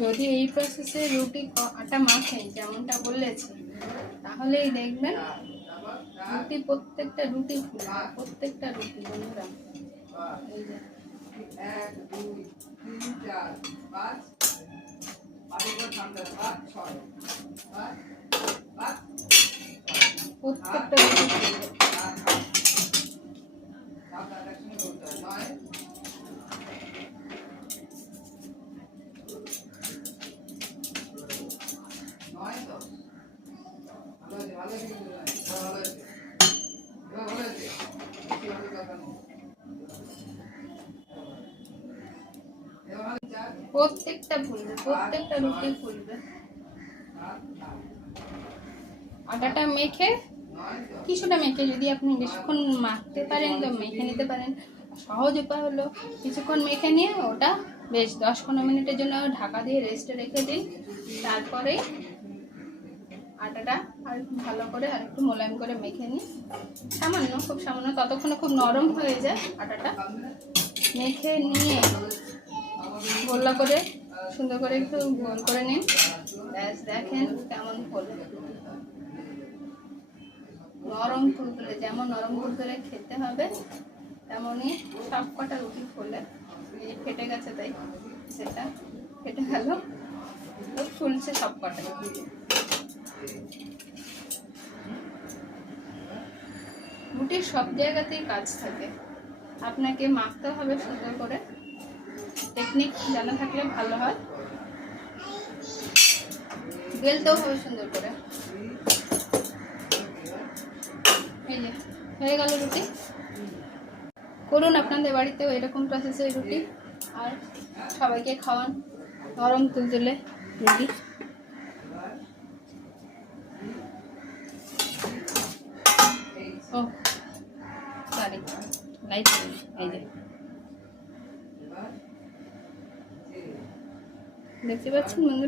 যদি এই প্রসেসে রুটি আটা মাখেন যেমনটা বলেছি, তাহলেই দেখবেন রুটি প্রত্যেকটা রুটি ফুলবে, প্রত্যেকটা রুটি। বন্ধুরা এই যে 1 2 3 4 5 প্রত্যেকটা রুটি ফুলবে। প্রত্যেকটা ফুলবে, প্রত্যেকটা রুটি ফুলবে। আটাটা মেখে কিছুটা মেখে যদি আপনি বেশিক্ষণ মাখতে পারেন তো মেখে নিতে পারেন। সহজ উপায় হলো কিছুক্ষণ মেখে নিয়ে ওটা বেশ 10-15 মিনিটের জন্য ঢাকা দিয়ে রেস্টে রেখে দিন। তারপরে আটাটা আর ভালো করে আর একটু মোলায়েম করে মেখে নিন, সামান্য, খুব সামান্য, ততক্ষণে খুব নরম হয়ে যায় আটাটা। মেখে নিয়ে গোল্লা করে সুন্দর করে একটু গোল করে নিন। ব্যাস দেখেন কেমন হলো। নরম তুলতুলে, যেমন নরম তুলতুলে খেতে হবে তেমনই সব কটা রুটি ফুলে। এই ফেটে গেছে তাই সেটা ফেটে গেল, ফুলছে সব কটা। রুটির সব জায়গাতেই কাজ থাকে, আপনাকে মাখতে হবে সুন্দর করে, টেকনিক জানা থাকলে ভালো হয়। বেলতেও হবে সুন্দর করে। এই যে হয়ে গেল রুটি। করুন আপনাদের বাড়িতেও এরকম প্রসেসের রুটি, আর সবাইকে খাওয়ান নরম তুলতুলে রুটি। ও সরি, লাইট এই যে দেখতে পাচ্ছেন বন্ধুরা।